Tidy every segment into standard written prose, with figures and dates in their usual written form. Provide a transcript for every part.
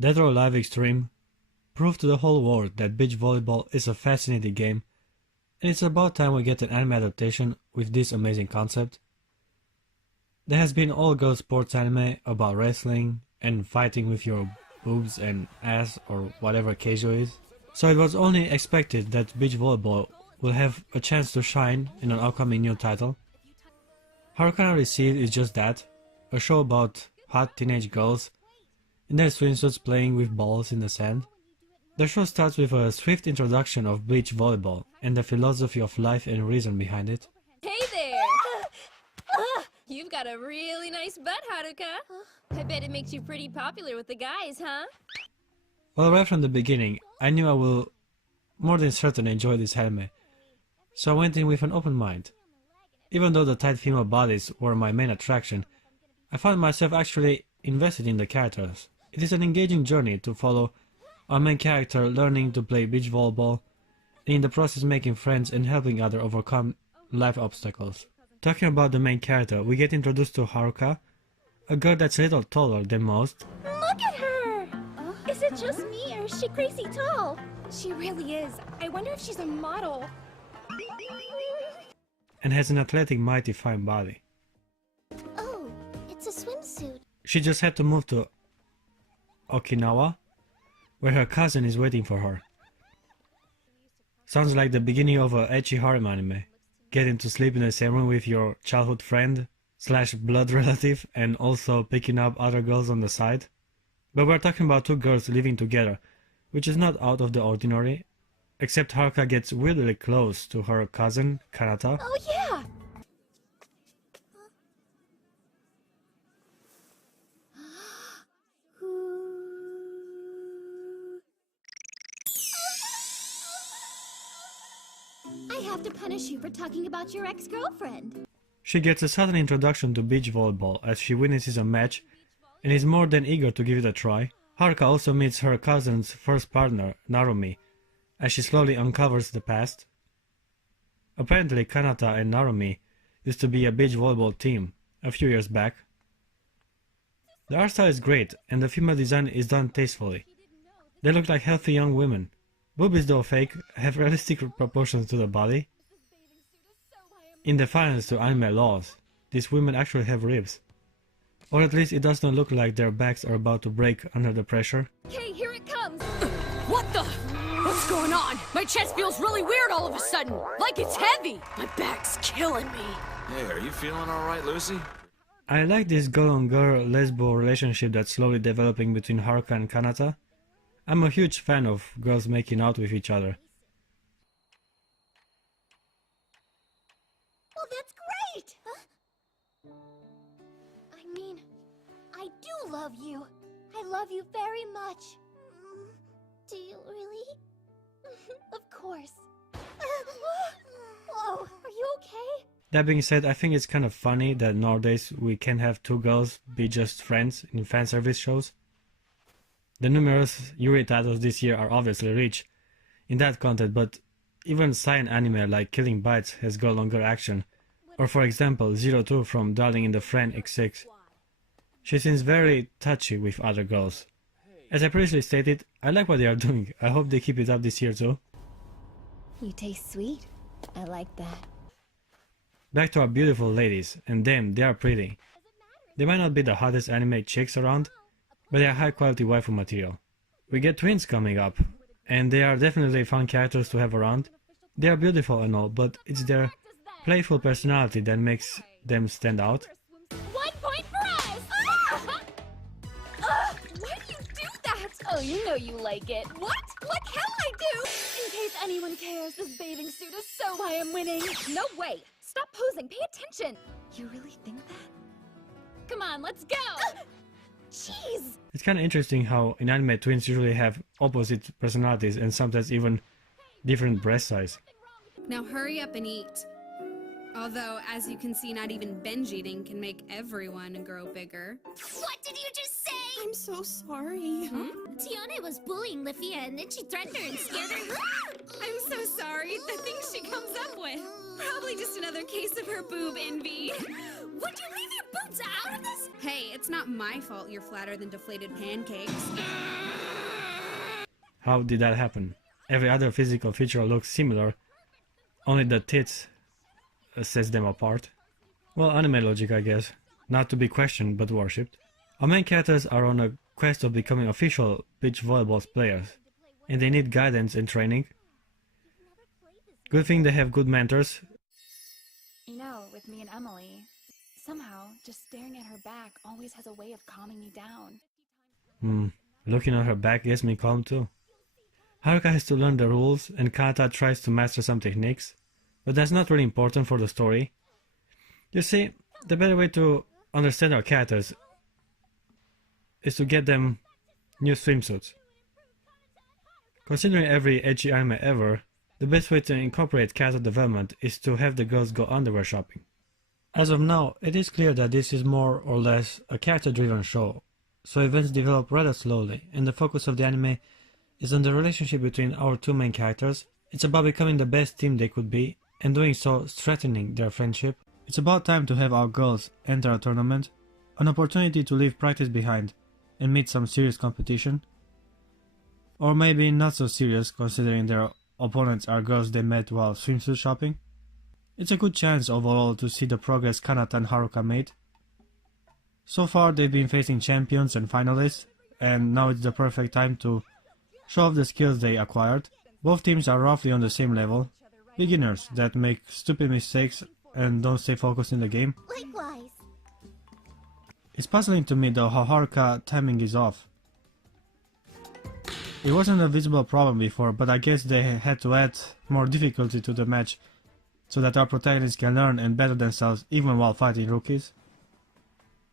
Dead or Alive Extreme proved to the whole world that beach volleyball is a fascinating game, and it's about time we get an anime adaptation with this amazing concept. There has been all-girl sports anime about wrestling and fighting with your boobs and ass or whatever Keijo is, so it was only expected that beach volleyball will have a chance to shine in an upcoming new title. Harukana Recive is just that, a show about hot teenage girls in their swimsuits playing with balls in the sand. The show starts with a swift introduction of beach volleyball and the philosophy of life and reason behind it. Hey there! You've got a really nice butt, Haruka. I bet it makes you pretty popular with the guys, huh? Well, right from the beginning, I knew I will more than certainly enjoy this anime, so I went in with an open mind. Even though the tight female bodies were my main attraction, I found myself actually invested in the characters. It is an engaging journey to follow our main character learning to play beach volleyball, and in the process making friends and helping others overcome life obstacles. Talking about the main character, we get introduced to Haruka, a girl that's a little taller than most. Look at her! Is it just me or is she crazy tall? She really is. I wonder if she's a model. And has an athletic, mighty fine body. Oh, it's a swimsuit. She just had to move to Okinawa, where her cousin is waiting for her. Sounds like the beginning of a ecchi harem anime. Getting to sleep in the same room with your childhood friend / blood relative and also picking up other girls on the side. But we're talking about two girls living together, which is not out of the ordinary, except Haruka gets weirdly close to her cousin, Kanata. Oh yeah! I have to punish you for talking about your ex-girlfriend. She gets a sudden introduction to beach volleyball as she witnesses a match and is more than eager to give it a try. Haruka also meets her cousin's first partner, Narumi, as she slowly uncovers the past. Apparently, Kanata and Narumi used to be a beach volleyball team a few years back. The art style is great and the female design is done tastefully. They look like healthy young women. Boobies, though fake, have realistic proportions to the body. In defiance to anime laws, these women actually have ribs. Or at least it does not look like their backs are about to break under the pressure. Okay, here it comes! What the? What's going on? My chest feels really weird all of a sudden. Like it's heavy. My back's killing me. Hey, are you feeling alright, Lucy? I like this girl-on-girl lesbo relationship that's slowly developing between Haruka and Kanata. I'm a huge fan of girls making out with each other. Oh, that's great! Huh? I mean, I do love you. I love you very much. Do you really? Of course. Whoa, are you okay? That being said, I think it's kind of funny that nowadays we can have two girls be just friends in fanservice shows. The numerous Yuri titles this year are obviously rich in that content, but even science anime like Killing Bites has girl-on-girl action, or for example 02 from Darling in the Friend X6. She seems very touchy with other girls. As I previously stated, I like what they are doing. I hope they keep it up this year too. You taste sweet. I like that. Back to our beautiful ladies, and damn, they are pretty. They might not be the hottest anime chicks around, but they are high quality waifu material. We get twins coming up, and they are definitely fun characters to have around. They are beautiful and all, but it's their playful personality that makes them stand out. 1 point for us! Why do you do that? Oh, you know you like it. What? What can I do? In case anyone cares, this bathing suit is so why I'm winning. No way! Stop posing, pay attention! You really think that? Come on, let's go! Jeez! It's kinda interesting how in anime twins usually have opposite personalities and sometimes even different breast size. Now hurry up and eat. Although, as you can see, not even binge eating can make everyone grow bigger. What did you just say? I'm so sorry. Tiana was bullying Lafia and then she threatened her and scared her. I'm so sorry. The things she comes up with. Probably just another case of her boob envy. Would you leave your boobs out of this? Hey, it's not my fault you're flatter than deflated pancakes. How did that happen? Every other physical feature looks similar, only the tits sets them apart. Well, anime logic, I guess. Not to be questioned, but worshipped. Our main characters are on a quest of becoming official beach volleyball players, and they need guidance and training. Good thing they have good mentors. You know, with me and Emily, somehow, just staring at her back always has a way of calming me down. Looking at her back gets me calm too. Haruka has to learn the rules, and Kanata tries to master some techniques, but that's not really important for the story. You see, the better way to understand our characters is to get them new swimsuits. Considering every ecchi anime ever, the best way to incorporate character development is to have the girls go underwear shopping. As of now, it is clear that this is more or less a character-driven show, so events develop rather slowly, and the focus of the anime is on the relationship between our two main characters. It's about becoming the best team they could be, and doing so strengthening their friendship. It's about time to have our girls enter a tournament, an opportunity to leave practice behind and meet some serious competition. Or maybe not so serious, considering their opponents are girls they met while swimsuit shopping. It's a good chance overall to see the progress Kanata and Haruka made. So far they've been facing champions and finalists, and now it's the perfect time to show off the skills they acquired. Both teams are roughly on the same level, beginners that make stupid mistakes and don't stay focused in the game. Likewise. It's puzzling to me though how Haruka timing is off. It wasn't a visible problem before, but I guess they had to add more difficulty to the match so that our protagonists can learn and better themselves even while fighting rookies.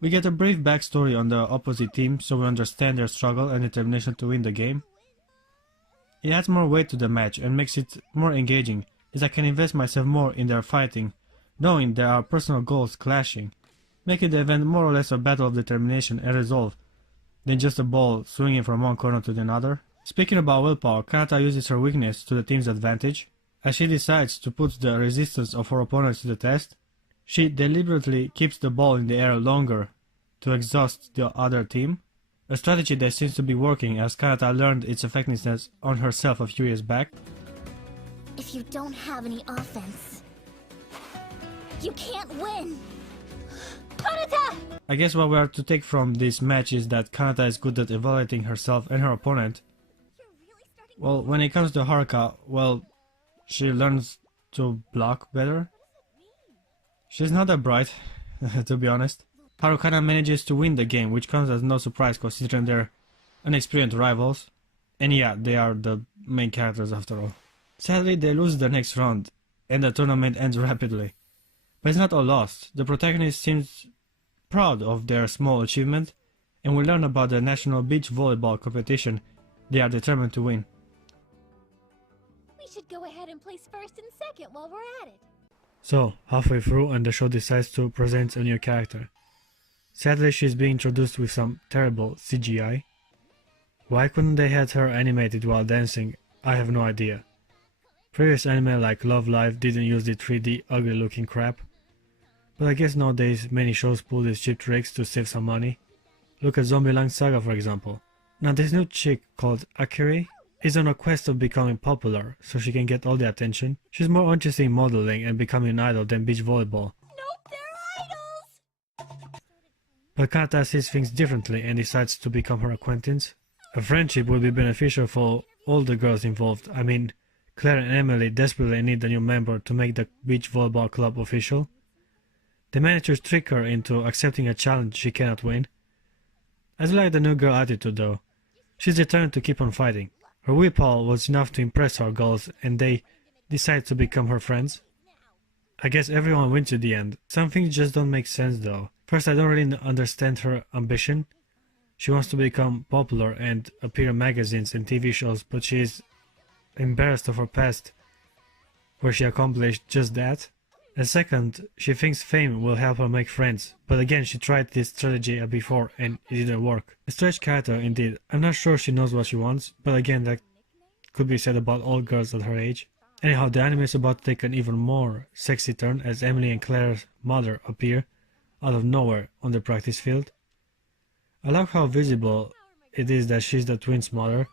We get a brief backstory on the opposite team so we understand their struggle and determination to win the game. It adds more weight to the match and makes it more engaging, as I can invest myself more in their fighting, knowing there are personal goals clashing, making the event more or less a battle of determination and resolve than just a ball swinging from one corner to another. Speaking about willpower, Kanata uses her weakness to the team's advantage. As she decides to put the resistance of her opponents to the test, she deliberately keeps the ball in the air longer to exhaust the other team, a strategy that seems to be working as Kanata learned its effectiveness on herself a few years back. If you don't have any offense, you can't win! Kanata! I guess what we are to take from this match is that Kanata is good at evaluating herself and her opponent. Well, when it comes to Haruka, well, she learns to block better. She's not that bright, to be honest. Harukana manages to win the game, which comes as no surprise considering they're inexperienced rivals. And yeah, they are the main characters after all. Sadly, they lose the next round, and the tournament ends rapidly. But it's not all lost. The protagonist seems proud of their small achievement, and we learn about the national beach volleyball competition they are determined to win. We should go ahead and place first and second while we're at it. So, halfway through and the show decides to present a new character. Sadly, she's being introduced with some terrible CGI. Why couldn't they have her animated while dancing? I have no idea. Previous anime like Love Live didn't use the 3D ugly looking crap. But I guess nowadays many shows pull these cheap tricks to save some money. Look at Zombieland Saga for example. Now this new chick called Akiri is on a quest of becoming popular so she can get all the attention. She's more interested in modeling and becoming an idol than beach volleyball. Nope, they're idols! But Kanata sees things differently and decides to become her acquaintance. A friendship would be beneficial for all the girls involved. I mean, Claire and Emily desperately need a new member to make the beach volleyball club official. They manage to trick her into accepting a challenge she cannot win. I like the new girl attitude though. She's determined to keep on fighting. Her willpower was enough to impress our girls and they decide to become her friends. I guess everyone wins at the end. Some things just don't make sense though. First, I don't really understand her ambition. She wants to become popular and appear in magazines and TV shows, but she is embarrassed of her past, where she accomplished just that. And second, she thinks fame will help her make friends, but again she tried this strategy before and it didn't work. A strange character indeed. I'm not sure she knows what she wants, but again that could be said about all girls at her age. Anyhow, the anime is about to take an even more sexy turn as Emily and Claire's mother appear out of nowhere on the practice field. I like how visible it is that she's the twins' mother.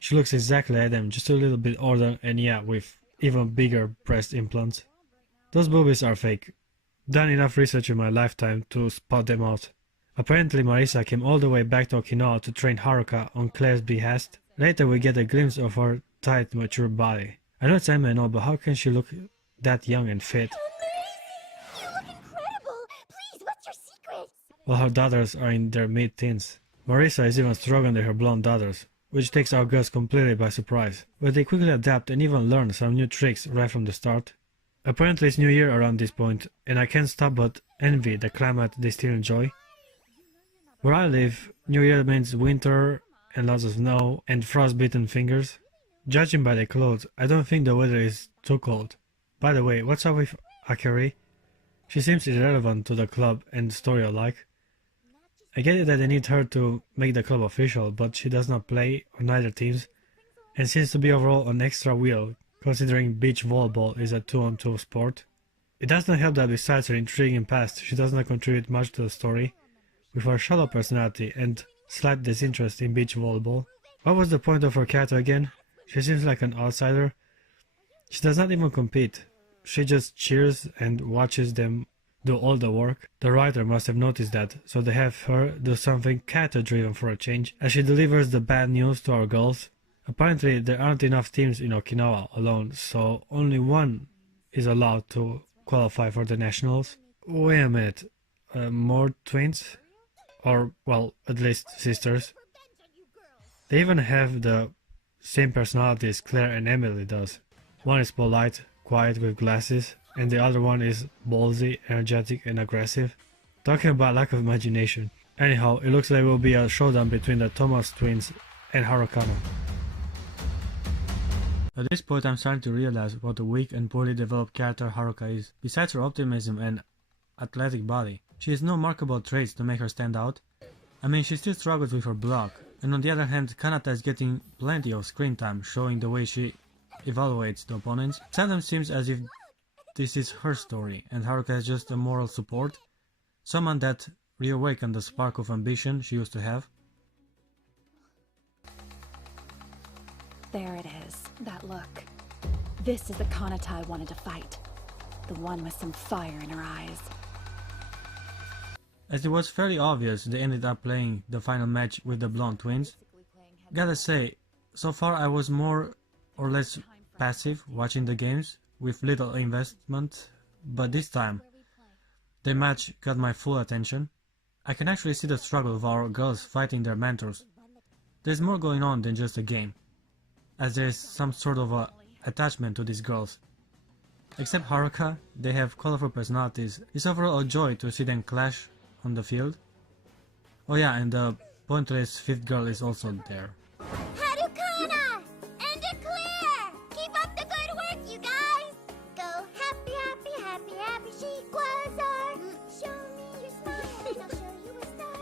She looks exactly like them, just a little bit older and yeah, with even bigger breast implants. Those boobies are fake. Done enough research in my lifetime to spot them out. Apparently Marisa came all the way back to Okinawa to train Haruka on Claire's behest. Later we get a glimpse of her tight, mature body. I know it's anime and all, but how can she look that young and fit? You look incredible! Please, what's your secret? While her daughters are in their mid-teens. Marisa is even stronger than her blonde daughters, which takes our girls completely by surprise. But they quickly adapt and even learn some new tricks right from the start. Apparently it's New Year around this point, and I can't stop but envy the climate they still enjoy. Where I live, New Year means winter and lots of snow and frostbitten fingers. Judging by the clothes, I don't think the weather is too cold. By the way, what's up with Akari? She seems irrelevant to the club and story alike. I get it that they need her to make the club official, but she does not play on either teams and seems to be overall an extra wheel, considering beach volleyball is a 2-on-2 sport. It does not help that besides her intriguing past, she does not contribute much to the story, with her shallow personality and slight disinterest in beach volleyball. What was the point of her character again? She seems like an outsider. She does not even compete. She just cheers and watches them do all the work. The writer must have noticed that, so they have her do something character-driven for a change, as she delivers the bad news to our girls. Apparently there aren't enough teams in Okinawa alone, so only one is allowed to qualify for the nationals. Wait a minute, more twins? Or, well, at least sisters. They even have the same personality as Claire and Emily does. One is polite, quiet with glasses, and the other one is ballsy, energetic and aggressive. Talking about lack of imagination. Anyhow, it looks like it will be a showdown between the Thomas twins and Harukana. At this point I'm starting to realize what a weak and poorly developed character Haruka is. Besides her optimism and athletic body, she has no markable traits to make her stand out. I mean, she still struggles with her block, and on the other hand, Kanata is getting plenty of screen time, showing the way she evaluates the opponents. It sometimes seems as if this is her story, and Haruka is just a moral support, someone that reawakened the spark of ambition she used to have. There it is, that look. This is the Kanata I wanted to fight. The one with some fire in her eyes. As it was fairly obvious they ended up playing the final match with the blonde twins. Gotta say, so far I was more or less passive watching the games with little investment, but this time the match got my full attention. I can actually see the struggle of our girls fighting their mentors. There's more going on than just a game, as there is some sort of a attachment to these girls. Except Haruka, they have colorful personalities. It's overall a joy to see them clash on the field. Oh yeah, and the pointless fifth girl is also there. Harukana! And Claire! Keep up the good work, you guys! Go happy, happy, happy, happy Quasar! Show me your smile and I'll show you a star.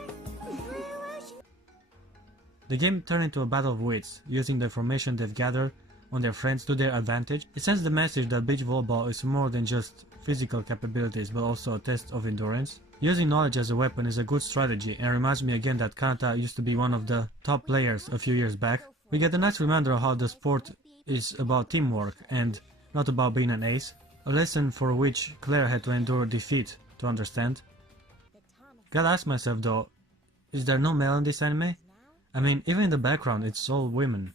The game turned into a battle of wits, using the information they've gathered on their friends to their advantage. It sends the message that beach volleyball is more than just physical capabilities, but also a test of endurance. Using knowledge as a weapon is a good strategy and reminds me again that Kanata used to be one of the top players a few years back. We get a nice reminder of how the sport is about teamwork and not about being an ace, a lesson for which Claire had to endure defeat to understand. Gotta ask myself though, is there no male in this anime? I mean, even in the background it's all women.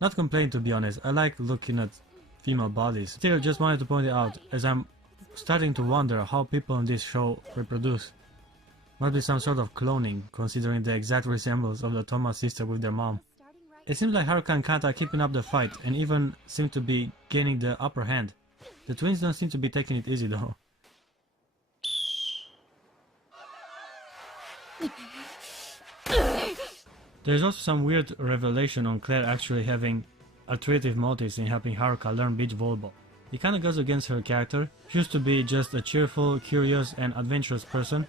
Not complaining, to be honest, I like looking at female bodies. Still, just wanted to point it out, as I'm starting to wonder how people in this show reproduce. Must be some sort of cloning, considering the exact resemblance of the Thomas sister with their mom. It seems like Haruka and Kanta are keeping up the fight, and even seem to be gaining the upper hand. The twins don't seem to be taking it easy though. There's also some weird revelation on Claire actually having altruitive motives in helping Haruka learn beach volleyball. It kinda goes against her character. She used to be just a cheerful, curious and adventurous person,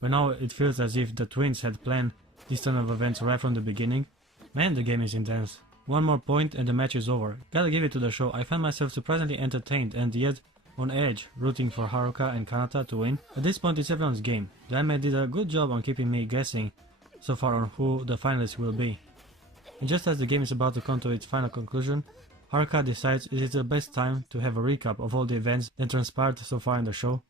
but now it feels as if the twins had planned this turn of events right from the beginning. Man, the game is intense. One more point and the match is over. Gotta give it to the show, I found myself surprisingly entertained and yet on edge, rooting for Haruka and Kanata to win. At this point it's everyone's game. The anime did a good job on keeping me guessing so far on who the finalists will be. And just as the game is about to come to its final conclusion, Haruka decides it is the best time to have a recap of all the events that transpired so far in the show.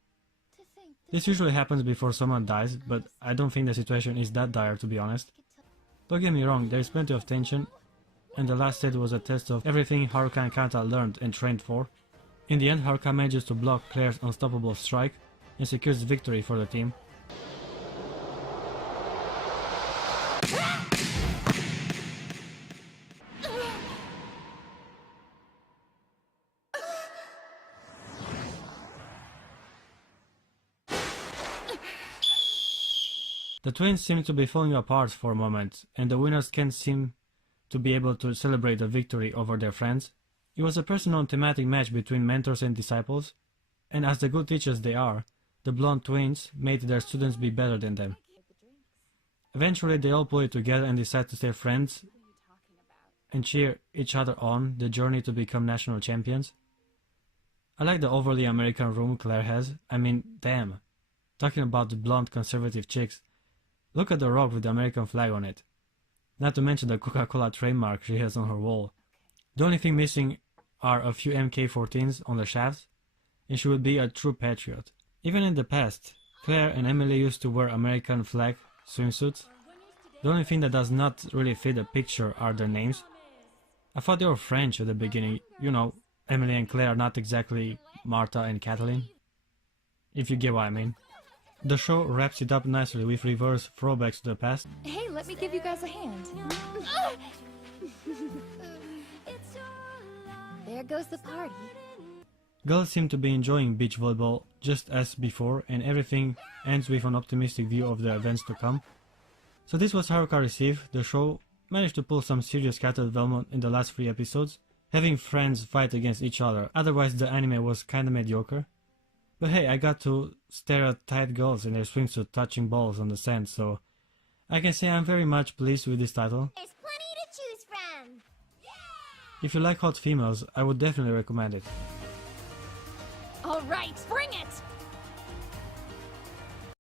This usually happens before someone dies, but I don't think the situation is that dire, to be honest. Don't get me wrong, there is plenty of tension, and the last set was a test of everything Haruka and Kanta learned and trained for. In the end, Haruka manages to block Claire's unstoppable strike and secures victory for the team. The twins seem to be falling apart for a moment, and the winners can't seem to be able to celebrate the victory over their friends. It was a personal and thematic match between mentors and disciples, and as the good teachers they are, the blonde twins made their students be better than them. Eventually they all pull it together and decide to stay friends and cheer each other on the journey to become national champions. I like the overly American room Claire has. I mean, damn. Talking about the blonde conservative chicks, look at the rock with the American flag on it. Not to mention the Coca-Cola trademark she has on her wall. The only thing missing are a few MK14s on the shafts, and she would be a true patriot. Even in the past, Claire and Emily used to wear American flag swimsuits. The only thing that does not really fit the picture are their names. I thought they were French at the beginning. You know, Emily and Claire are not exactly Martha and Kathleen, if you get what I mean. The show wraps it up nicely with reverse throwbacks to the past. Hey, let me give you guys a hand. There goes the party. Girls seem to be enjoying beach volleyball just as before, and everything ends with an optimistic view of the events to come. So this was Haruka Recive. The show managed to pull some serious character development in the last 3 episodes, having friends fight against each other, otherwise the anime was kinda mediocre. But hey, I got to stare at tight girls in their swimsuit touching balls on the sand, so I can say I'm very much pleased with this title. There's plenty to choose from. If you like hot females, I would definitely recommend it. All right, bring